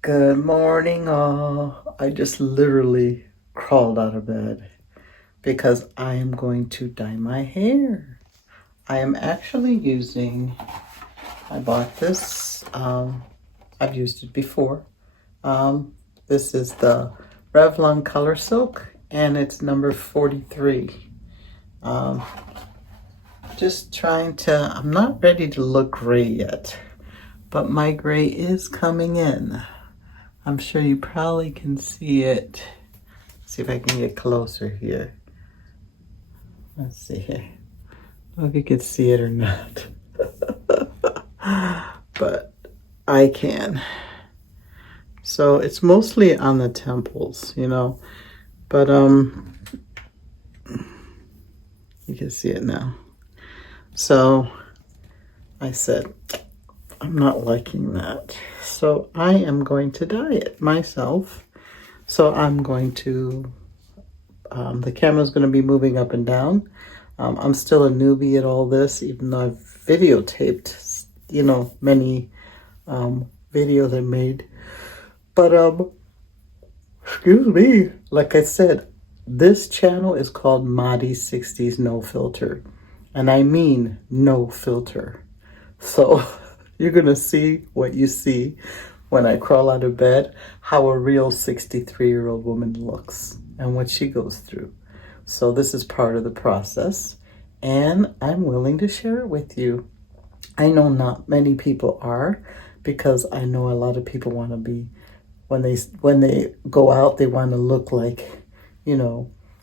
Good morning, all. I just literally crawled out of bed because I am going to dye my hair. I am actually I bought this, I've used it before. Um, this is the Revlon Colorsilk and it's number 43. Um, just trying to, I'm not ready to look gray yet, but my gray is coming in. I'm sure you probably can see it. See if I can get closer here. Let's see here. I don't know if you can see it or not. But I can. So it's mostly on the temples, But you can see it now. So I said, I'm not liking that. So I am going to dye it myself. So I'm going to, the camera's going to be moving up and down. I'm still a newbie at all this, even though I've videotaped, many videos I made. But, excuse me, like I said, this channel is called Madi 60s No Filter. And I mean no filter. So you're going to see what you see when I crawl out of bed, how a real 63-year-old woman looks and what she goes through. So this is part of the process, and I'm willing to share it with you. I know not many people are, because I know a lot of people want to be, when they go out, they want to look like,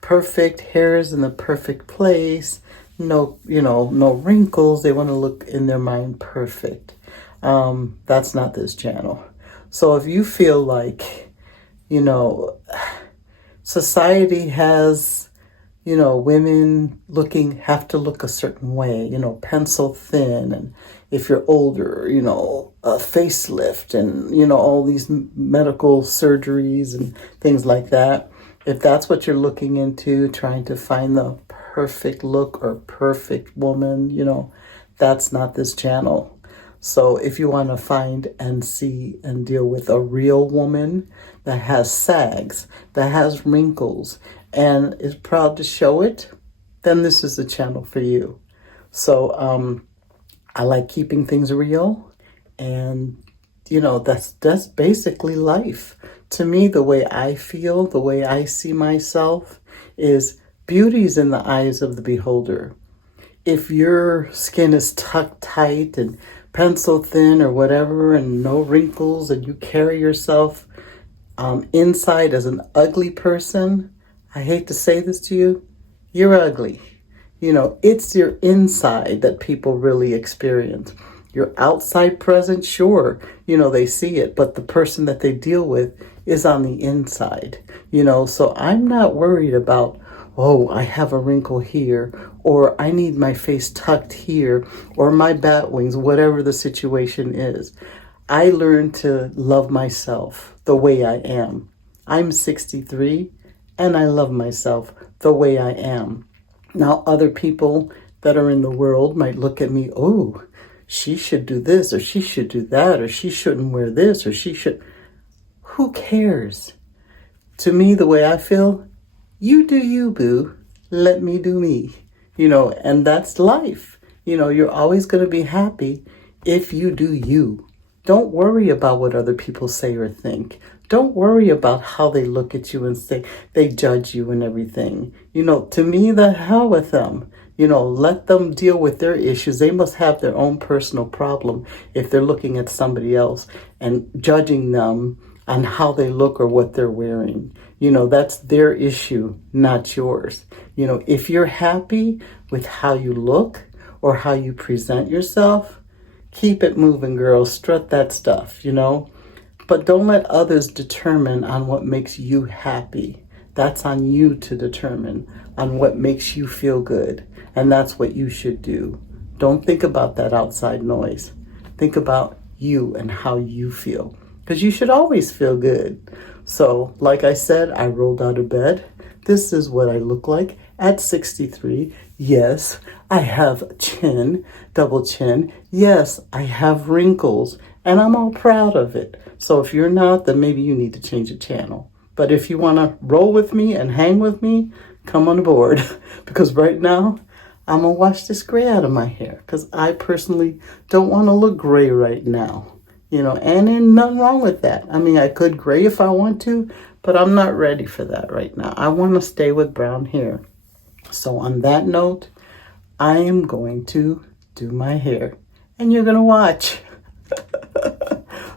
perfect, hair is in the perfect place, no wrinkles. They want to look in their mind perfect. That's not this channel. So if you feel like, society has, women have to look a certain way, pencil thin, and if you're older, a facelift and, all these medical surgeries and things like that. If that's what you're looking into, trying to find the perfect look or perfect woman, that's not this channel. So if you want to find and see and deal with a real woman that has sags, that has wrinkles, and is proud to show it, then this is the channel for you. So I like keeping things real, and that's basically life. To me, the way I feel, the way I see myself is beauty's in the eyes of the beholder. If your skin is tucked tight and pencil thin or whatever and no wrinkles, and you carry yourself inside as an ugly person, I hate to say this to you, you're ugly. It's your inside that people really experience. Your outside presence, sure, they see it, but the person that they deal with is on the inside, so I'm not worried about, oh, I have a wrinkle here, or I need my face tucked here, or my bat wings, whatever the situation is. I learned to love myself the way I am. I'm 63 and I love myself the way I am. Now, other people that are in the world might look at me, oh, she should do this, or she should do that, or she shouldn't wear this, or she should. Who cares? To me, the way I feel, you do you, boo. Let me do me. And that's life. You're always going to be happy if you do you. Don't worry about what other people say or think. Don't worry about how they look at you and say they judge you and everything. To me, the hell with them. Let them deal with their issues. They must have their own personal problem if they're looking at somebody else and judging them on how they look or what they're wearing. That's their issue, not yours. If you're happy with how you look or how you present yourself, keep it moving, girl. Strut that stuff, But don't let others determine on what makes you happy. That's on you to determine on what makes you feel good. And that's what you should do. Don't think about that outside noise. Think about you and how you feel. Because you should always feel good. So, like I said, I rolled out of bed. This is what I look like at 63. Yes, I have chin, double chin. Yes, I have wrinkles. And I'm all proud of it. So if you're not, then maybe you need to change the channel. But if you want to roll with me and hang with me, come on board. Because right now, I'm going to wash this gray out of my hair. Because I personally don't want to look gray right now. You know, and there's nothing wrong with that. I mean, I could gray if I want to, but I'm not ready for that right now. I want to stay with brown hair. So on that note, I am going to do my hair. And you're going to watch.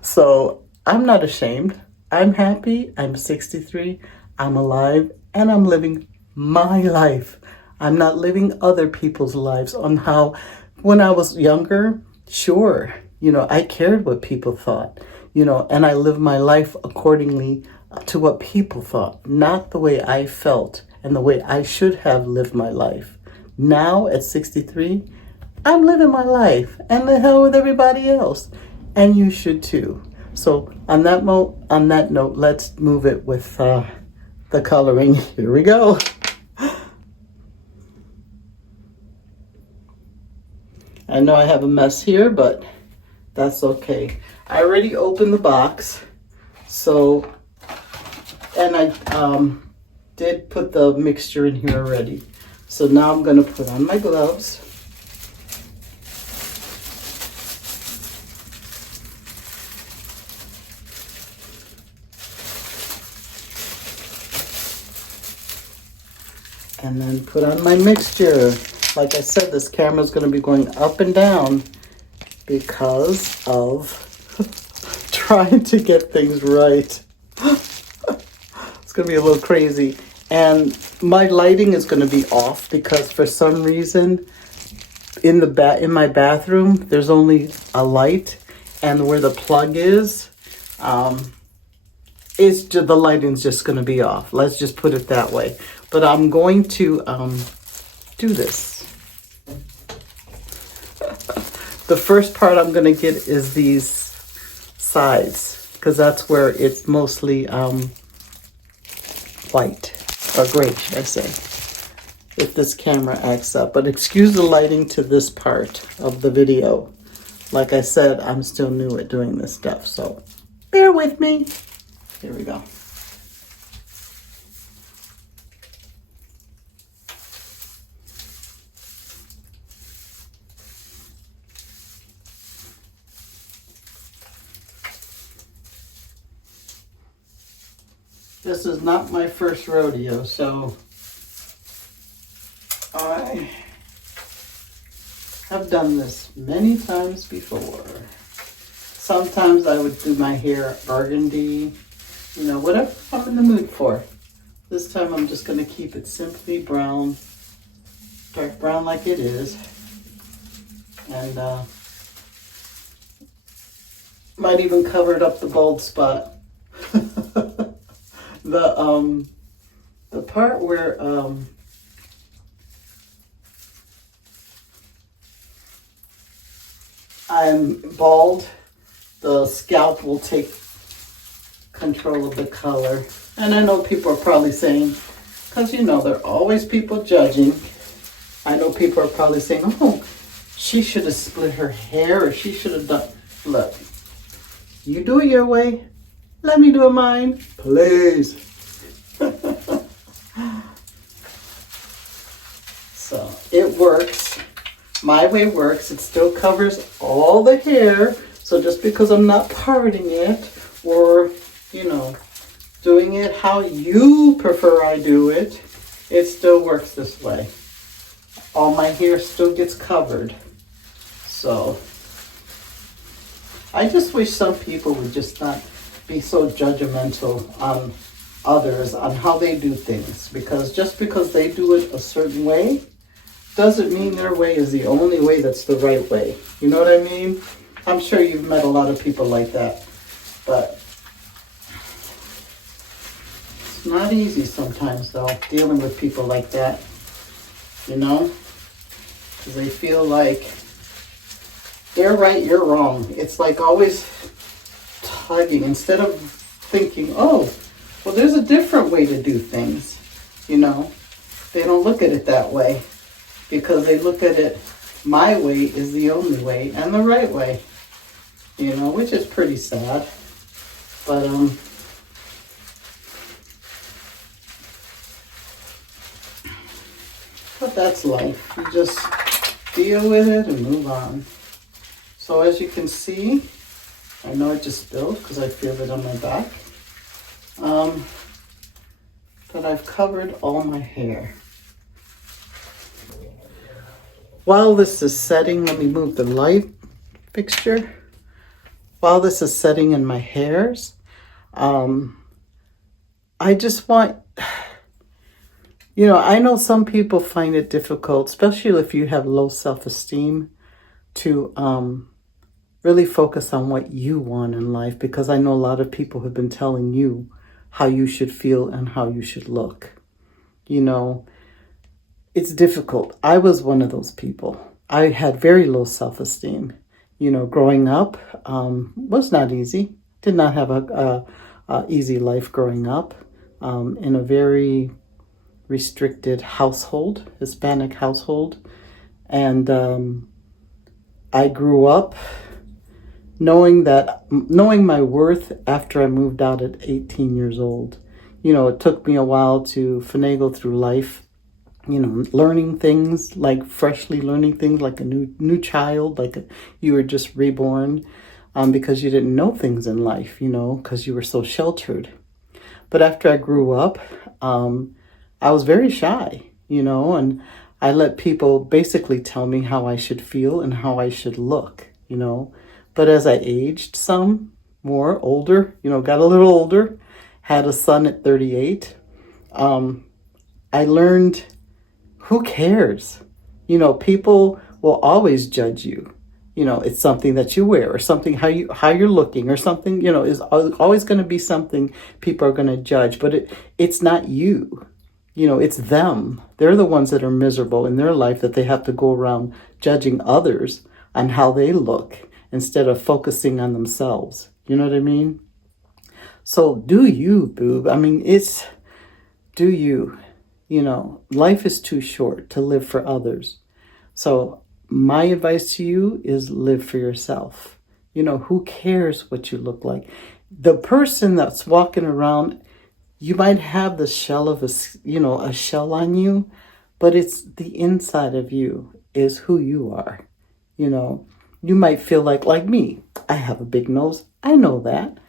So I'm not ashamed. I'm happy. I'm 63. I'm alive. And I'm living my life. I'm not living other people's lives on how, when I was younger, sure, you know, I cared what people thought, you know, and I lived my life accordingly to what people thought, not the way I felt and the way I should have lived my life. Now at 63, I'm living my life, and the hell with everybody else. And you should too. So on that note, let's move it with the coloring. Here we go. I know I have a mess here, but that's okay. I already opened the box. So, and I did put the mixture in here already. So now I'm going to put on my gloves. And then put on my mixture. Like I said, this camera is going to be going up and down because of trying to get things right. It's going to be a little crazy. And my lighting is going to be off because for some reason in my bathroom, there's only a light, and where the plug is, the lighting's just going to be off. Let's just put it that way. But I'm going to do this. The first part I'm going to get is these sides, because that's where it's mostly white, or gray, should I say, if this camera acts up. But excuse the lighting to this part of the video. Like I said, I'm still new at doing this stuff, so bear with me. Here we go. This is not my first rodeo, so I have done this many times before. Sometimes I would do my hair burgundy, you know, whatever I'm in the mood for. This time I'm just going to keep it simply brown, dark brown like it is. And might even cover it up the bald spot. The part where I'm bald, the scalp will take control of the color. And I know people are probably saying, because you know, there are always people judging. I know people are probably saying, oh, she should have split her hair, or she should have done. Look, you do it your way. Let me do it mine, please. So it works. My way works. It still covers all the hair. So just because I'm not parting it, or, you know, doing it how you prefer I do it, it still works this way. All my hair still gets covered. So I just wish some people would just not be so judgmental on others, on how they do things. Because just because they do it a certain way doesn't mean their way is the only way that's the right way. You know what I mean? I'm sure you've met a lot of people like that. But it's not easy sometimes, though, dealing with people like that. You know? Because they feel like they're right, you're wrong. It's like always tugging instead of thinking, oh, well, there's a different way to do things. You know? They don't look at it that way. Because they look at it, my way is the only way and the right way. you know, which is pretty sad. But that's life. You just deal with it and move on. So as you can see, I know I just spilled because I feel it on my back. But I've covered all my hair. While this is setting, let me move the light fixture. While this is setting in my hairs, I just want, you know, I know some people find it difficult, especially if you have low self-esteem, to really focus on what you want in life, because I know a lot of people have been telling you how you should feel and how you should look. You know, it's difficult. I was one of those people. I had very low self-esteem. You know, growing up was not easy. Did not have a easy life growing up in a very restricted household, Hispanic household. And I grew up knowing my worth after I moved out at 18 years old. You know, it took me a while to finagle through life, you know, learning things, like freshly learning things like a new child, you were just reborn, because you didn't know things in life, you know, because you were so sheltered. But after I grew up, I was very shy, you know, and I let people basically tell me how I should feel and how I should look, you know. But as I aged older, you know, got a little older, had a son at 38, I learned, who cares? You know, people will always judge you. You know, it's something that you wear or something, how you're looking or something, you know, is always going to be something people are going to judge. But it's not you. You know, it's them. They're the ones that are miserable in their life, that they have to go around judging others on how they look instead of focusing on themselves. You know what I mean? So do you, boob. I mean, do you. You know, life is too short to live for others. So my advice to you is live for yourself. You know, who cares what you look like? The person that's walking around, you might have the shell of a shell on you, but it's the inside of you is who you are. You know, you might feel like me. I have a big nose. I know that.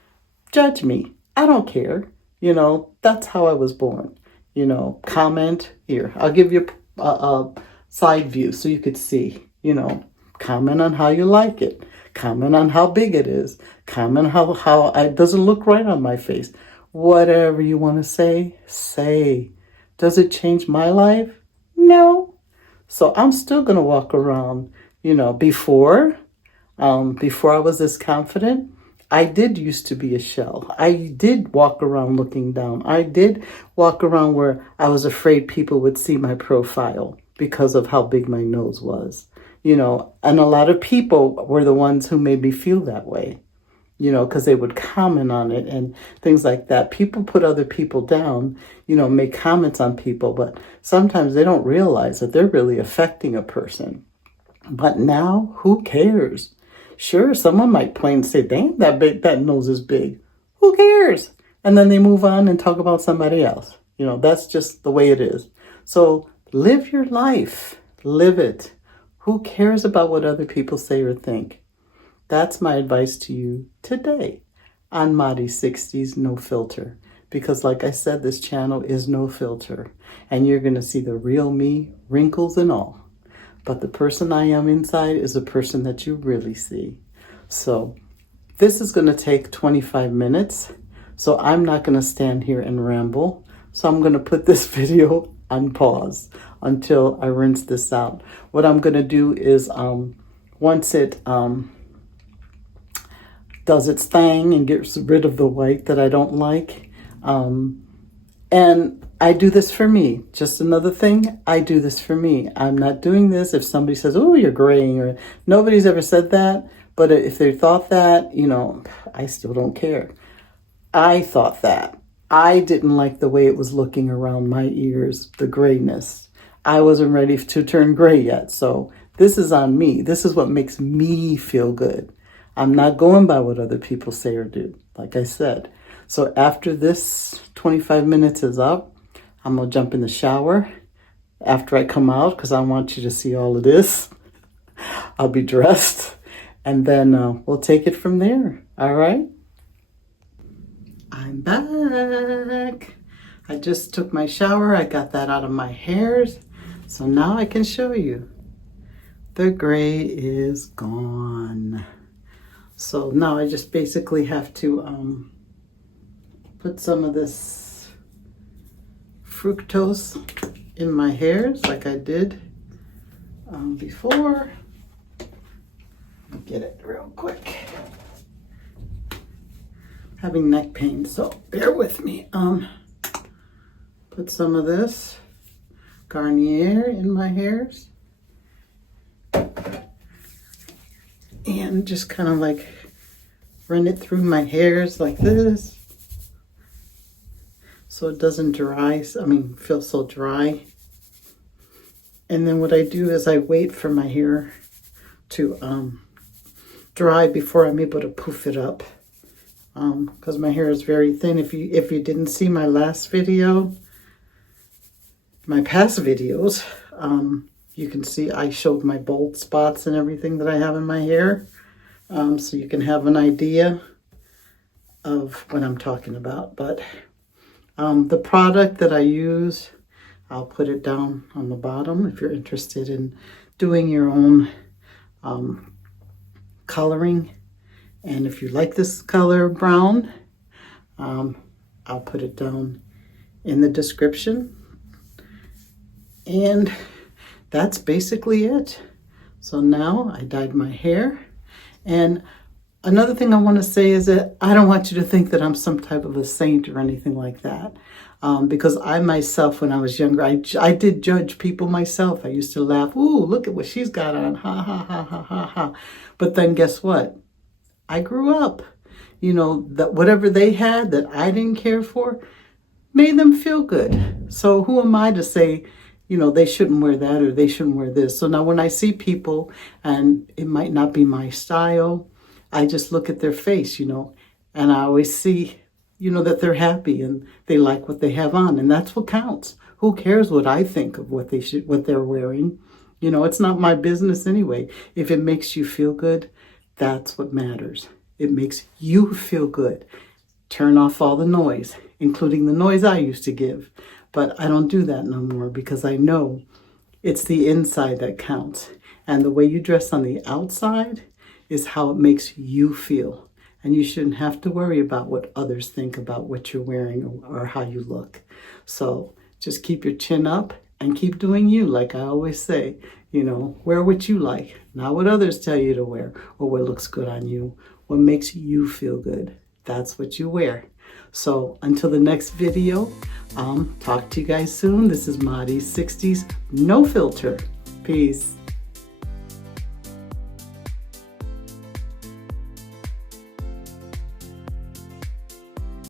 Judge me. I don't care. You know, that's how I was born. You know, comment here. I'll give you a side view so you could see, you know, comment on how you like it. Comment on how big it is. Comment how it doesn't look right on my face. Whatever you want to say, say. Does it change my life? No. So I'm still going to walk around, you know, before I was this confident, I did used to be a shell. I did walk around looking down. I did walk around where I was afraid people would see my profile because of how big my nose was, you know, and a lot of people were the ones who made me feel that way, you know, because they would comment on it and things like that. People put other people down, you know, make comments on people, but sometimes they don't realize that they're really affecting a person. But now, who cares? Sure, someone might point and say, dang, that nose is big. Who cares? And then they move on and talk about somebody else. You know, that's just the way it is. So live your life. Live it. Who cares about what other people say or think? That's my advice to you today on Madi 60s No Filter. Because like I said, this channel is no filter. And you're going to see the real me, wrinkles and all. But the person I am inside is the person that you really see. So this is going to take 25 minutes. So I'm not going to stand here and ramble. So I'm going to put this video on pause until I rinse this out. What I'm going to do is once it does its thing and gets rid of the white that I don't like, and I do this for me. Just another thing, I do this for me. I'm not doing this if somebody says, oh, you're graying, or nobody's ever said that. But if they thought that, you know, I still don't care. I thought that. I didn't like the way it was looking around my ears, the grayness. I wasn't ready to turn gray yet. So this is on me. This is what makes me feel good. I'm not going by what other people say or do, like I said. So after this 25 minutes is up, I'm going to jump in the shower after I come out because I want you to see all of this. I'll be dressed and then we'll take it from there. All right? I'm back. I just took my shower. I got that out of my hairs. So now I can show you. The gray is gone. So now I just basically have to put some of this Fructis in my hairs like I did before. Let me get it real quick. Having neck pain, so bear with me. Put some of this Garnier in my hairs. And just kind of like run it through my hairs like this. So it doesn't feel so dry. And then what I do is I wait for my hair to dry before I'm able to poof it up. Because my hair is very thin. If you didn't see my last video, my past videos, you can see I showed my bald spots and everything that I have in my hair. So you can have an idea of what I'm talking about. But the product that I use, I'll put it down on the bottom if you're interested in doing your own coloring. And if you like this color brown, I'll put it down in the description. And that's basically it. So now I dyed my hair. And another thing I want to say is that I don't want you to think that I'm some type of a saint or anything like that. Because I myself, when I was younger, I did judge people myself. I used to laugh, ooh, look at what she's got on, ha, ha, ha, ha, ha, ha. But then guess what? I grew up, that whatever they had that I didn't care for made them feel good. So who am I to say, they shouldn't wear that or they shouldn't wear this. So now when I see people and it might not be my style, I just look at their face, and I always see, that they're happy and they like what they have on. And that's what counts. Who cares what I think of what they're wearing? It's not my business anyway. If it makes you feel good, that's what matters. It makes you feel good. Turn off all the noise, including the noise I used to give. But I don't do that no more because I know it's the inside that counts. And the way you dress on the outside is how it makes you feel. And you shouldn't have to worry about what others think about what you're wearing or how you look. So just keep your chin up and keep doing you, like I always say. Wear what you like, not what others tell you to wear or what looks good on you. What makes you feel good, that's what you wear. So until the next video, talk to you guys soon. This is Madi 60s No Filter. Peace.